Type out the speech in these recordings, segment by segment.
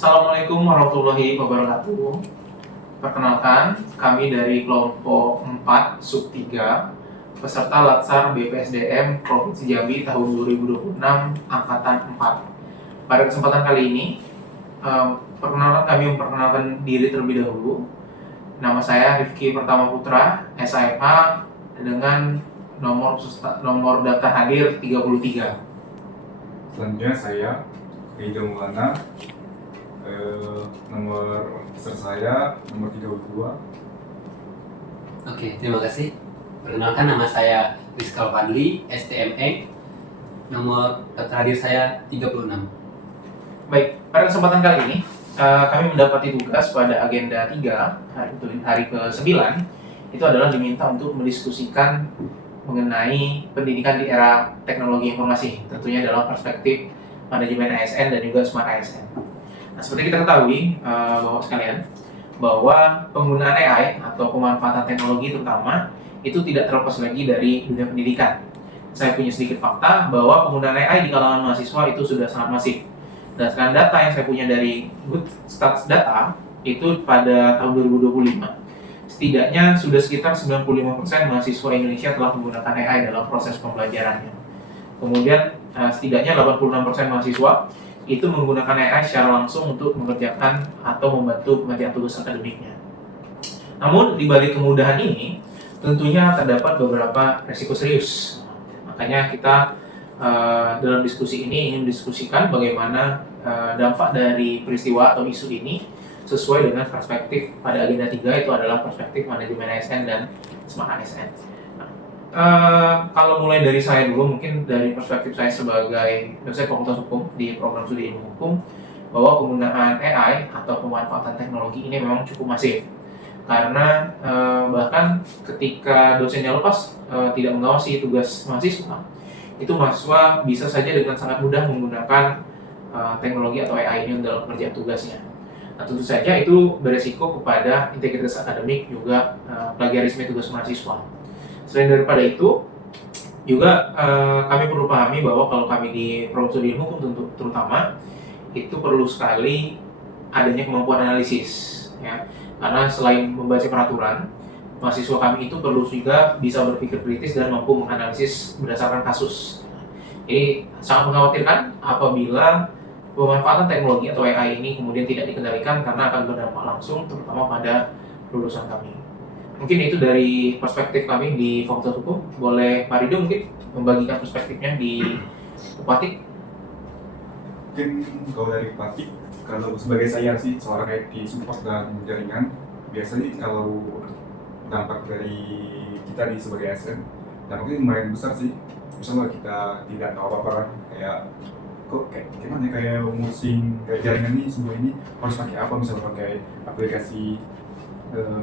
Assalamualaikum warahmatullahi wabarakatuh. Perkenalkan, kami dari kelompok 4 sub 3 peserta Latsar BPSDM Provinsi Jambi tahun 2026 angkatan 4. Pada kesempatan kali ini, kami memperkenalkan diri terlebih dahulu. Nama saya Rifki Pertama Putra, SIMA dengan nomor daftar hadir 33. Selanjutnya saya Ridho Maulana, nomor peserta saya nomor 32. Oke, terima kasih. Perkenalkan, nama saya Rizkal Fadli, STME, nomor daftar hadir saya 36. Baik, pada kesempatan kali ini kami mendapati tugas pada agenda 3, hari ke-9, itu adalah diminta untuk mendiskusikan mengenai pendidikan di era teknologi informasi, tentunya dalam perspektif manajemen ASN dan juga smart ASN. Nah, seperti kita ketahui, Bapak sekalian, bahwa penggunaan AI atau pemanfaatan teknologi terutama itu tidak terlepas lagi dari dunia pendidikan. Saya punya sedikit fakta bahwa penggunaan AI di kalangan mahasiswa itu sudah sangat masif. Berdasarkan data yang saya punya dari Good Stats Data, itu pada tahun 2025, setidaknya sudah sekitar 95% mahasiswa Indonesia telah menggunakan AI dalam proses pembelajarannya. Kemudian setidaknya 86% mahasiswa itu menggunakan AI secara langsung untuk mengerjakan atau membantu pengerjaan tugas akademiknya. Namun di balik kemudahan ini tentunya terdapat beberapa resiko serius. Makanya kita dalam diskusi ini ingin mendiskusikan bagaimana dampak dari peristiwa atau isu ini sesuai dengan perspektif pada agenda 3, itu adalah perspektif manajemen ASN dan smart ASN. Kalau mulai dari saya dulu, mungkin dari perspektif saya sebagai dosen Fakultas Hukum di program studi ilmu hukum, bahwa penggunaan AI atau pemanfaatan teknologi ini memang cukup masif. Karena bahkan ketika dosennya lepas tidak mengawasi tugas mahasiswa, itu mahasiswa bisa saja dengan sangat mudah menggunakan teknologi atau AI ini dalam pekerjaan tugasnya. Nah, tentu saja itu beresiko kepada integritas akademik juga plagiarisme tugas mahasiswa. Selain daripada itu, juga kami perlu pahami bahwa kalau kami di program studi ilmu hukum terutama itu perlu sekali adanya kemampuan analisis, ya. Karena selain membaca peraturan, mahasiswa kami itu perlu juga bisa berpikir kritis dan mampu menganalisis berdasarkan kasus. Jadi sangat mengkhawatirkan apabila pemanfaatan teknologi atau AI ini kemudian tidak dikendalikan, karena akan berdampak langsung terutama pada lulusan kami. Mungkin itu dari perspektif kami di Fakultas Hukum. Boleh Pak Ridho mungkin membagikan perspektifnya di Upatik? Mungkin kalau dari Patik, kalau sebagai saya sih seorang IT support dan jaringan, biasanya kalau dampak dari kita sebagai ASN, dampaknya lumayan besar sih. Misalnya kita tidak tahu apa-apa kan, kayak kok gimana ya, kayak ngurusin kayak jaringan ini, semua ini harus pakai apa, misalnya pakai aplikasi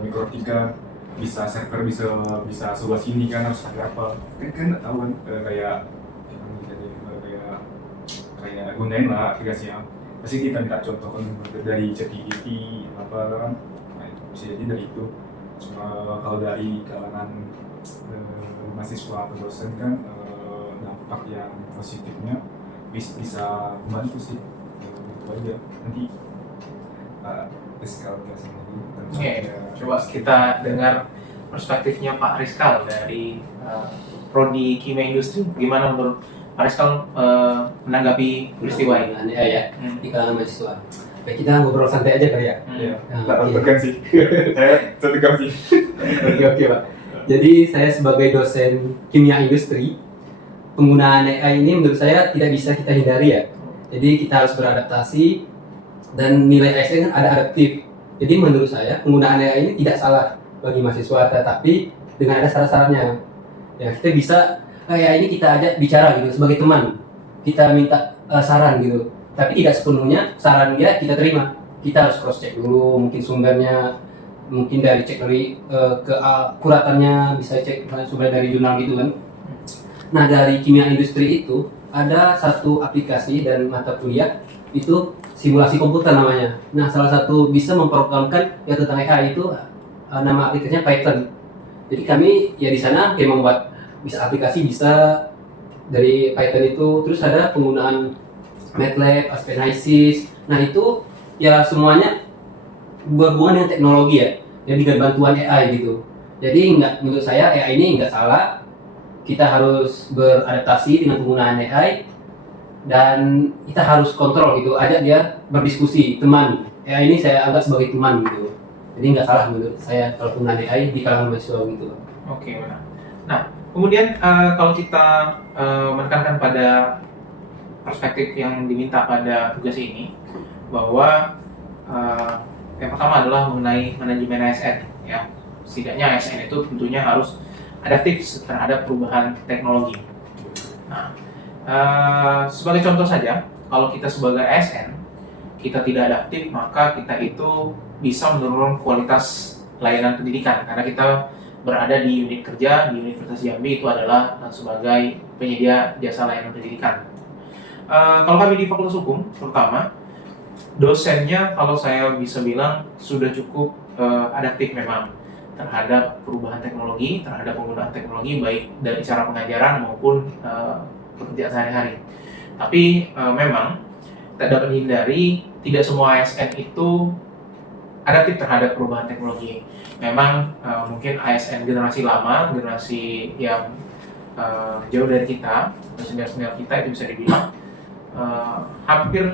Micro 3, bisa server bisa seluas ini kan, harus pakai apa kan nggak tahu kan, kayak gunain lah aplikasinya. Pasti kita minta contoh kan dari ChatGPT apa kan, nah, bisa jadi dari itu. Cuma kalau dari kalangan mahasiswa atau dosen kan, dampak yang positifnya bisa membantu sih, itu aja. Nanti Rizkal jelasin lagi. Oke, coba kita dengar perspektifnya Pak Rizkal dari Prodi Kimia Industri. Gimana menurut Pak Rizkal menanggapi peristiwa ini? Ya, di kalangan mahasiswa. Baik, kita ngobrol santai aja kali ya. Iya, Nah, tak oke. tegang sih. Saya tegang sih. Oke Pak. Jadi saya sebagai dosen kimia industri, penggunaan AI ini menurut saya tidak bisa kita hindari ya. Jadi kita harus beradaptasi, dan nilai ASN kan ada adaptif. Jadi menurut saya penggunaan AI ini tidak salah bagi mahasiswa, tetapi dengan ada syarat-syaratnya. Ya, kita bisa AI ini kita ajak bicara gitu sebagai teman. Kita minta saran gitu. Tapi tidak sepenuhnya saran dia kita terima. Kita harus cross check dulu, mungkin sumbernya, mungkin dari cek dari keakuratannya, bisa cek sumber dari jurnal gitu kan. Nah, dari kimia industri itu ada satu aplikasi dan mata kuliah itu simulasi komputer namanya. Nah, salah satu bisa memprogramkan ya tentang AI itu nama aplikasinya Python. Jadi kami ya di sana kayak membuat bisa aplikasi bisa dari Python itu, terus ada penggunaan MATLAB, Aspenisis. Nah, itu ya semuanya berhubungan dengan teknologi ya, jadi dengan bantuan AI gitu. Jadi menurut saya AI ini nggak salah, kita harus beradaptasi dengan penggunaan AI dan kita harus kontrol gitu, ajak dia berdiskusi, teman. AI ini saya anggap sebagai teman gitu. Jadi nggak salah menurut saya kalau penggunaan AI di kalangan mahasiswa gitu. Oke, benar. Nah, kemudian kalau kita menekankan pada perspektif yang diminta pada tugas ini, bahwa yang pertama adalah mengenai manajemen ASN. Ya, setidaknya ASN itu tentunya harus adaptif terhadap perubahan teknologi. Nah, sebagai contoh saja, kalau kita sebagai ASN kita tidak adaptif, maka kita itu bisa menurunkan kualitas layanan pendidikan karena kita berada di unit kerja di Universitas Jambi itu adalah sebagai penyedia jasa layanan pendidikan. Kalau kami di Fakultas Hukum, terutama dosennya, kalau saya bisa bilang sudah cukup adaptif memang terhadap perubahan teknologi, terhadap penggunaan teknologi baik dari cara pengajaran maupun pekerjaan sehari-hari. Tapi memang tak dapat dihindari, tidak semua ASN itu adaptif terhadap perubahan teknologi. Memang mungkin ASN generasi lama, generasi yang jauh dari kita, senior-senior kita itu bisa dibilang hampir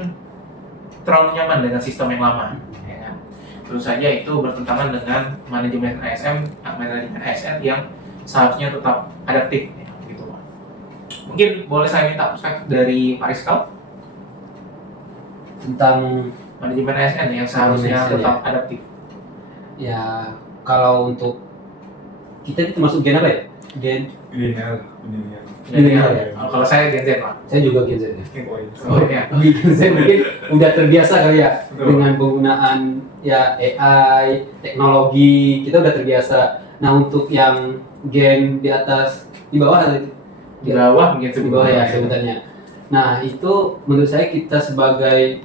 terlalu nyaman dengan sistem yang lama. Ya kan? Tentu saja itu bertentangan dengan manajemen ASN yang seharusnya tetap adaptif. Ya, gitu. Mungkin boleh saya minta perspektif dari Pak Rizkal Tentang manajemen ASN yang seharusnya ASN, tetap adaptif. ya, kalau untuk kita masuk gen apa ya? Gen Milenial. Milenial ya? Kalau saya Gen Z, Pak. Saya juga Gen Z ya. Oh, ya. Gen Z mungkin udah terbiasa kali ya Betul. dengan penggunaan ya AI, teknologi, kita udah terbiasa. Nah, untuk yang gen di atas, di bawah Di bawah mungkin di bawah ya sebenarnya. Nah, itu menurut saya kita sebagai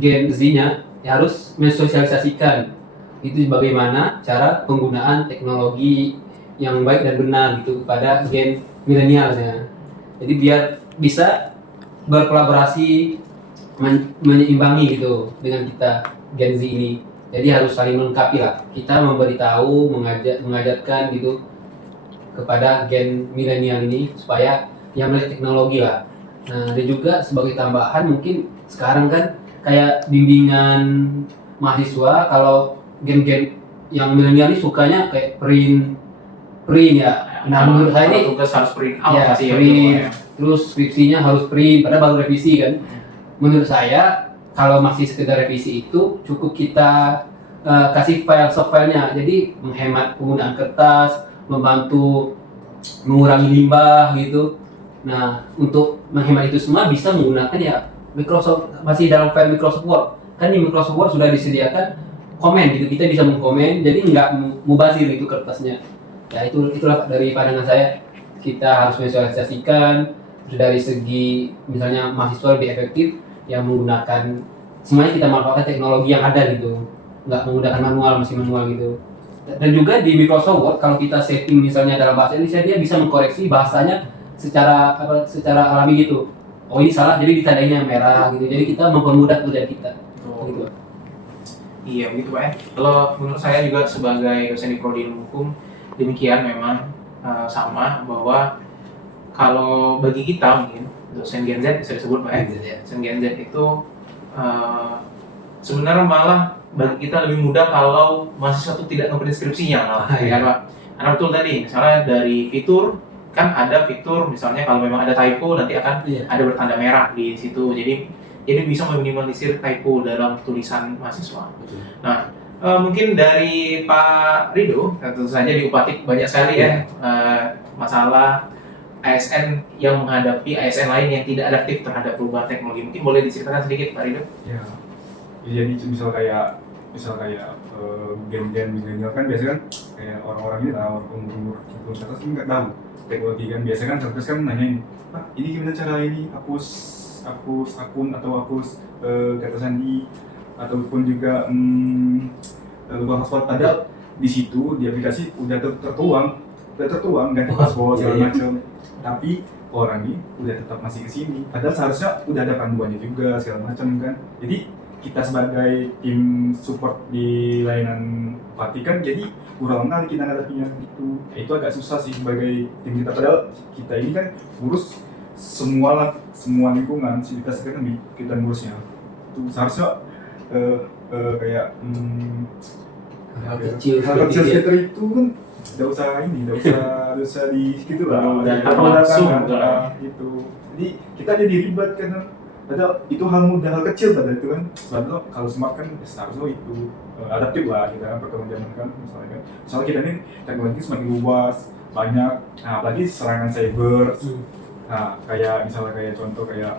Gen Z-nya ya harus mensosialisasikan itu bagaimana cara penggunaan teknologi yang baik dan benar gitu kepada gen milenialnya. Jadi biar bisa berkolaborasi menyeimbangi gitu dengan kita Gen Z ini. Jadi harus saling melengkapi lah. Kita memberitahu, mengajarkan gitu kepada gen milenial ini supaya yang melek teknologi lah. Nah, dan juga sebagai tambahan mungkin sekarang kan kayak bimbingan mahasiswa, kalau gen-gen yang milenial ini sukanya kayak print ya. Nah, menurut saya ini tugas harus print out ya, sih print, ya. terus skripsinya harus print, padahal baru revisi kan. Menurut saya kalau masih sekedar revisi itu cukup kita kasih file softwarenya, jadi menghemat penggunaan kertas, membantu mengurangi limbah gitu. Nah, untuk menghemat itu semua bisa menggunakan ya Microsoft, masih dalam file Microsoft Word. Kan di Microsoft Word sudah disediakan komen gitu, kita bisa mengkomen, jadi nggak mubazir itu kertasnya. Ya itulah dari pandangan saya, kita harus visualisasikan dari segi misalnya mahasiswa lebih efektif yang menggunakan semuanya, kita manfaatkan teknologi yang ada gitu, nggak menggunakan mesin manual gitu. Dan juga di Microsoft Word kalau kita setting misalnya dalam bahasa Indonesia, dia bisa mengkoreksi bahasanya secara alami gitu. Oh ini salah, jadi ditandainya merah gitu. Jadi kita mempermudah kerjaan kita. Gitu. Iya begitu Pak ya. Kalau menurut saya juga sebagai dosen di Prodi Ilmu Hukum demikian memang sama, bahwa kalau bagi kita mungkin dosen Gen Z bisa disebut Pak ya. Dosen Gen Z itu sebenarnya malah bagi kita lebih mudah kalau mahasiswa itu tidak ngeprint skripsinya malah, ya kan Pak. Karena betul tadi, misalnya dari fitur kan ada fitur, misalnya kalau memang ada typo nanti akan ada bertanda merah di situ. Jadi bisa meminimalisir typo dalam tulisan mahasiswa. Nah, mungkin dari Pak Rido, tentu saja di Upatik banyak sekali ya masalah ASN yang menghadapi ASN lain yang tidak adaptif terhadap perubahan teknologi. Mungkin boleh diceritakan sedikit Pak Rido? Ya, jadi misal kayak gen-gen milenial kan biasanya kan kayak orang-orang ini lah, umur 70 atas ini nggak tahu teknologi kan. Biasanya kan terus kan nanyain, Pak ini gimana cara ini hapus akun atau hapus data sandi ataupun juga lupa password. Padahal di situ di aplikasi udah tertuang ganti password segala macam, tapi orang ini udah tetap masih kesini. Padahal seharusnya udah ada panduannya juga segala macam kan. Jadi kita sebagai tim support di layanan Pati kan jadi kurang kali kita ngadapinya itu. Ya, itu agak susah sih sebagai tim kita, padahal kita ini kan ngurus semua lingkungan civitas akademik kita ngurusnya. Itu seharusnya kayak hal kecil hal seperti kecil itu ya. seperti itu kan nggak usah di gitu lah. Dan Apa langsung datang, gitu. gitu. Jadi kita jadi ribet karena padahal itu hal mudah, hal kecil padahal itu kan. Padahal kalau smart kan seharusnya itu adaptif lah kita kan perkembangan zaman kan misalnya kita ini teknologi semakin luas banyak, nah apalagi serangan cyber. Nah kayak misalnya kayak contoh kayak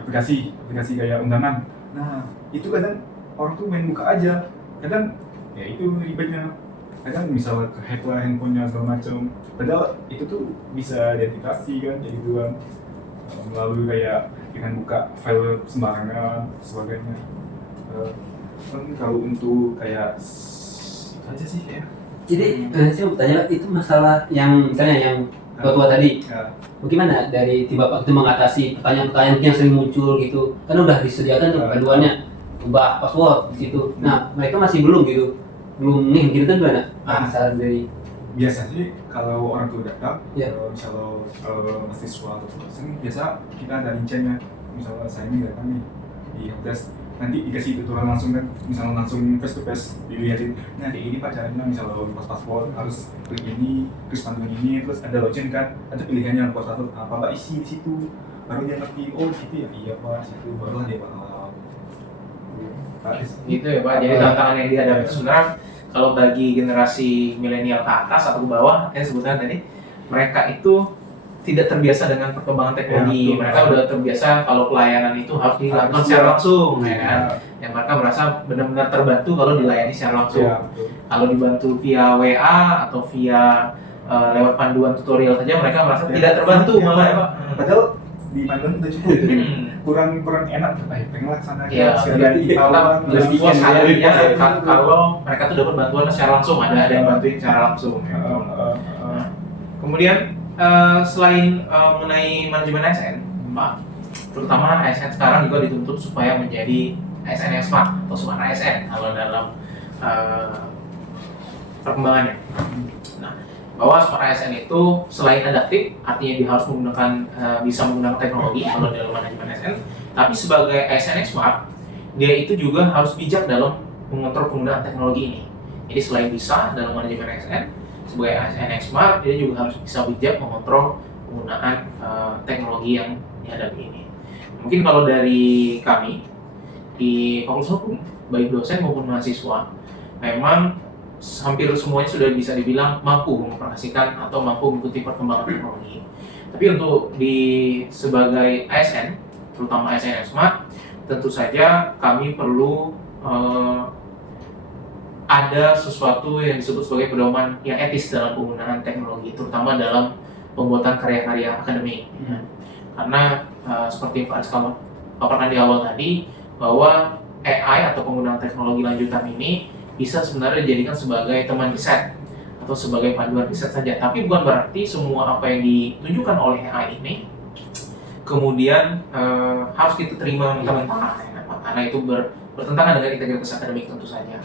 aplikasi kayak undangan. Nah itu kadang orang tuh main buka aja, kadang ya itu ribetnya, kadang misalnya ke-hack lah handphonenya segala macam, padahal itu tuh bisa identifikasi kan jadi tuan melalui kayak dengan buka file sembarangan sebagainya. Kan kalau untuk kayak itu aja sih ya. Jadi saya mau tanya itu masalah yang misalnya yang tua tadi, Ya, bagaimana dari tim Bapak itu mengatasi pertanyaan-pertanyaan yang sering muncul gitu? Kan udah disediakan tuh panduannya, ubah password di situ. Nah mereka masih belum gitu, belum nih gitu kan gimana? Saran dari biasa sih kalau orang tua datang, Ya. misalnya mahasiswa atau dosen, biasa kita ada linknya. Misalnya saya ini datang nih di helpdesk, nanti dikasih tutorial langsung kan, misalnya langsung face to face dilihatin. Nah kayak ini pak caranya, misalnya lepas password harus klik ini, terus panduan ini, terus ada login kan, ada pilihannya lepas password apa mbak isi di situ, baru dia ngerti oh di situ ya iya pak, situ barulah dia paham. Gitu ya Pak. Jadi tantangan yang dihadapi itu sebenarnya kalau bagi generasi milenial ke atas atau ke bawah, yang sebutkan tadi, mereka itu tidak terbiasa dengan perkembangan teknologi. Ya, mereka udah terbiasa kalau pelayanan itu harus dilakukan secara langsung, ya kan. Yang mereka merasa benar-benar terbantu kalau dilayani secara langsung. Ya, betul. Kalau dibantu via WA atau via lewat panduan tutorial saja, mereka merasa tidak terbantu malah ya Pak. Padahal di panduan udah cukup, jadi kurang enak. Pengen laksana Iya, sekali tahuan lebih puas hatinya kalau mereka tuh dapat bantuan secara langsung, ada yang bantuin secara langsung. Kemudian selain mengenai manajemen ASN, Pak, terutama ASN sekarang juga dituntut supaya menjadi ASN yang smart atau smart ASN kalau dalam perkembangannya. Nah, bahwa smart ASN itu selain adaptif, artinya dia harus menggunakan bisa menggunakan teknologi kalau dalam manajemen ASN, tapi sebagai ASN yang smart, dia itu juga harus bijak dalam mengontrol penggunaan teknologi ini. Jadi selain bisa dalam manajemen ASN, sebagai ASN yang smart, dia juga harus bisa bijak mengontrol penggunaan teknologi yang dihadapi ini. Mungkin kalau dari kami di Fakultas Hukum, baik dosen maupun mahasiswa, memang hampir semuanya sudah bisa dibilang mampu mengoperasikan atau mampu mengikuti perkembangan teknologi. Tapi untuk sebagai ASN, terutama ASN yang smart, tentu saja kami perlu ada sesuatu yang disebut sebagai pedoman yang etis dalam penggunaan teknologi, terutama dalam pembuatan karya-karya akademik. Karena seperti Pak Aris paparkan di awal tadi, bahwa AI atau penggunaan teknologi lanjutan ini bisa sebenarnya dijadikan sebagai teman riset atau sebagai panduan riset saja. Tapi bukan berarti semua apa yang ditunjukkan oleh AI ini kemudian harus kita terima mentah-mentah, karena itu bertentangan dengan integritas akademik tentu saja.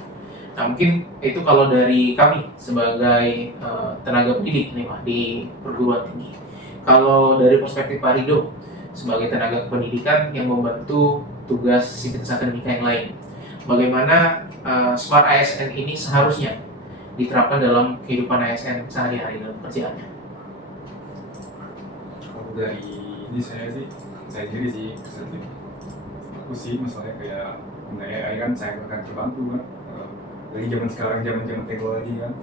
Nah mungkin itu kalau dari kami sebagai tenaga pendidik nih Pak di perguruan tinggi. Kalau dari perspektif Pak Rido sebagai tenaga pendidikan yang membantu tugas sivitas akademika yang lain, bagaimana smart ASN ini seharusnya diterapkan dalam kehidupan ASN sehari-hari dalam pekerjaannya? Kalau dari ini saya sendiri sih aku sih masalahnya kayak mengenai AI kan saya akan terbantu kan. Dari zaman sekarang, zaman teknologi kan,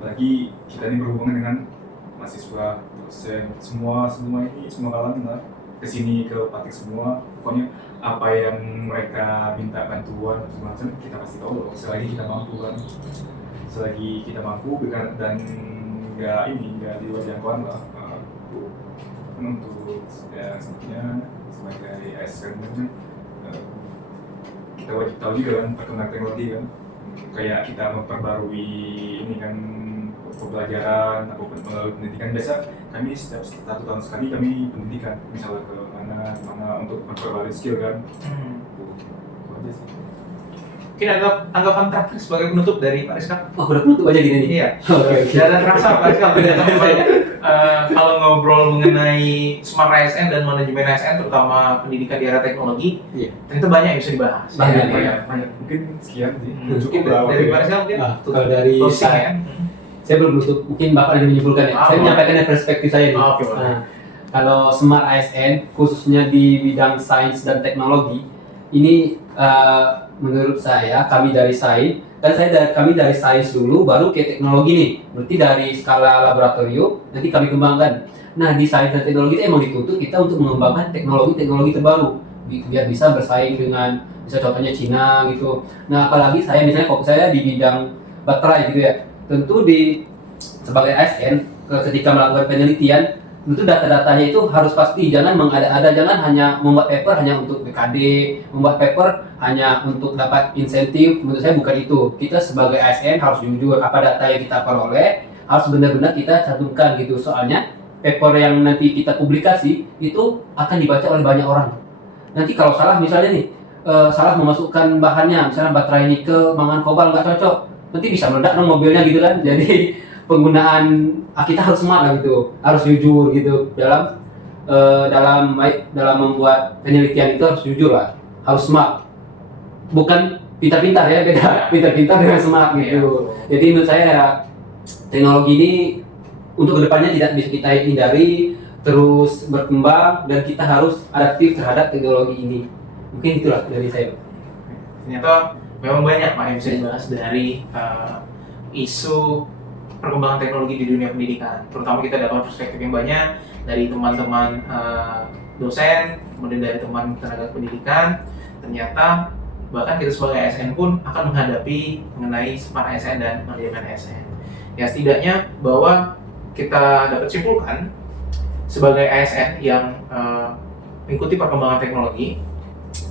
apalagi kita ini berhubungan dengan mahasiswa, dosen, semua kalangan lah, kesini ke Patik semua, pokoknya apa yang mereka minta bantuan macam-macam kita pasti tahu loh, selagi kita mampu kan, selagi kita mampu dan nggak di luar jangkauan lah. Untuk ya sebenarnya sebagai ASN kita wajib tahu juga kan perkembangan teknologi kan, kayak kita memperbarui ini kan pembelajaran atau pendidikan. Biasa kami setiap 1 tahun sekali kami pendidikan, misalnya ke mana sama untuk memperbarui skill kan. Itu aja sih. Mungkin ada tanggapan terakhir sebagai penutup dari Pak Rizka? Oh, udah penutup aja gini nih. Iya. Oke. Tidak ada terasa Pak Rizka. Kalau ngobrol mengenai smart ASN dan manajemen ASN, terutama pendidikan di era teknologi, Iya. ternyata banyak yang bisa dibahas. Banyak. Banyak. Mungkin sekian sih. Mungkin lah. dari Pak Rizka mungkin. Kalau dari Closing saya, ya. saya belum menutup, mungkin Bapak ada menyimpulkan ya. Saya boleh. menyampaikan dari perspektif saya nih. Oke, boleh. Nah, kalau smart ASN khususnya di bidang sains dan teknologi ini menurut saya kami dari sains kami dari sains dulu baru ke teknologi nih. Berarti dari skala laboratorium nanti kami kembangkan. Nah, di sains dan teknologi itu emang dituntut kita untuk mengembangkan teknologi terbaru biar bisa bersaing dengan bisa contohnya Cina gitu. Nah, apalagi saya misalnya fokus saya di bidang baterai gitu ya. Tentu sebagai ASN ketika melakukan penelitian tentu data-datanya itu harus pasti, jangan mengada-ada, jangan hanya membuat paper hanya untuk BKD, membuat paper hanya untuk dapat insentif. Menurut saya bukan itu. Kita sebagai ASN harus jujur apa data yang kita peroleh harus benar-benar kita cantumkan gitu. Soalnya paper yang nanti kita publikasi itu akan dibaca oleh banyak orang. Nanti kalau salah misalnya nih salah memasukkan bahannya, misalnya baterai nikel, mangan kobalt nggak cocok, nanti bisa meledak dong mobilnya gitu kan. Jadi penggunaan kita harus smart lah gitu, harus jujur gitu dalam membuat penelitian itu harus jujur lah, harus smart, bukan pintar-pintar ya, beda pintar-pintar dengan smart gitu. Jadi menurut saya ya, teknologi ini untuk kedepannya tidak bisa kita hindari, terus berkembang dan kita harus adaptif terhadap teknologi ini. Mungkin itulah dari saya. Ternyata memang banyak Pak yang bisa dibahas dari isu perkembangan teknologi di dunia pendidikan. Terutama kita dapat perspektif yang banyak dari teman-teman dosen, kemudian dari teman tenaga pendidikan. Ternyata bahkan kita sebagai ASN pun akan menghadapi mengenai smart ASN dan manajemen ASN. Ya setidaknya bahwa kita dapat simpulkan sebagai ASN yang mengikuti perkembangan teknologi,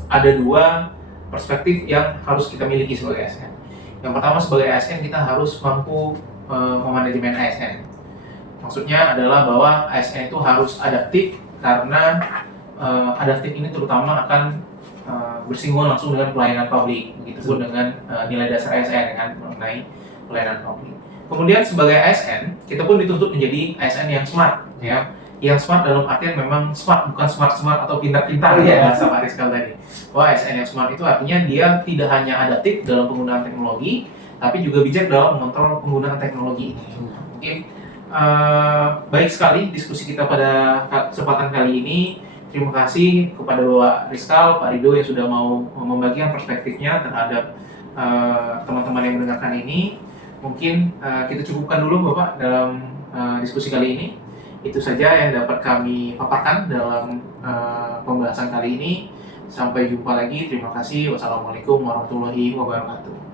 ada dua perspektif yang harus kita miliki sebagai ASN. Yang pertama, sebagai ASN kita harus mampu memanajemen ASN. Maksudnya adalah bahwa ASN itu harus adaptif karena adaptif ini terutama akan bersinggungan langsung dengan pelayanan publik, begitupun dengan nilai dasar ASN dengan mengenai pelayanan publik. Kemudian sebagai ASN kita pun dituntut menjadi ASN yang smart, ya. Yang smart dalam artian memang smart, bukan smart atau pintar-pintar ya bahasa Pak Rizkal tadi. Wah, ASN yang smart itu artinya dia tidak hanya adaptif dalam penggunaan teknologi, tapi juga bijak dalam mengontrol penggunaan teknologi ini. Mungkin baik sekali diskusi kita pada kesempatan kali ini. Terima kasih kepada Bapak Rizkal, Pak Rido yang sudah mau membagikan perspektifnya terhadap teman-teman yang mendengarkan ini. Mungkin kita cukupkan dulu Bapak dalam diskusi kali ini. Itu saja yang dapat kami paparkan dalam pembahasan kali ini. Sampai jumpa lagi. Terima kasih. Wassalamualaikum warahmatullahi wabarakatuh.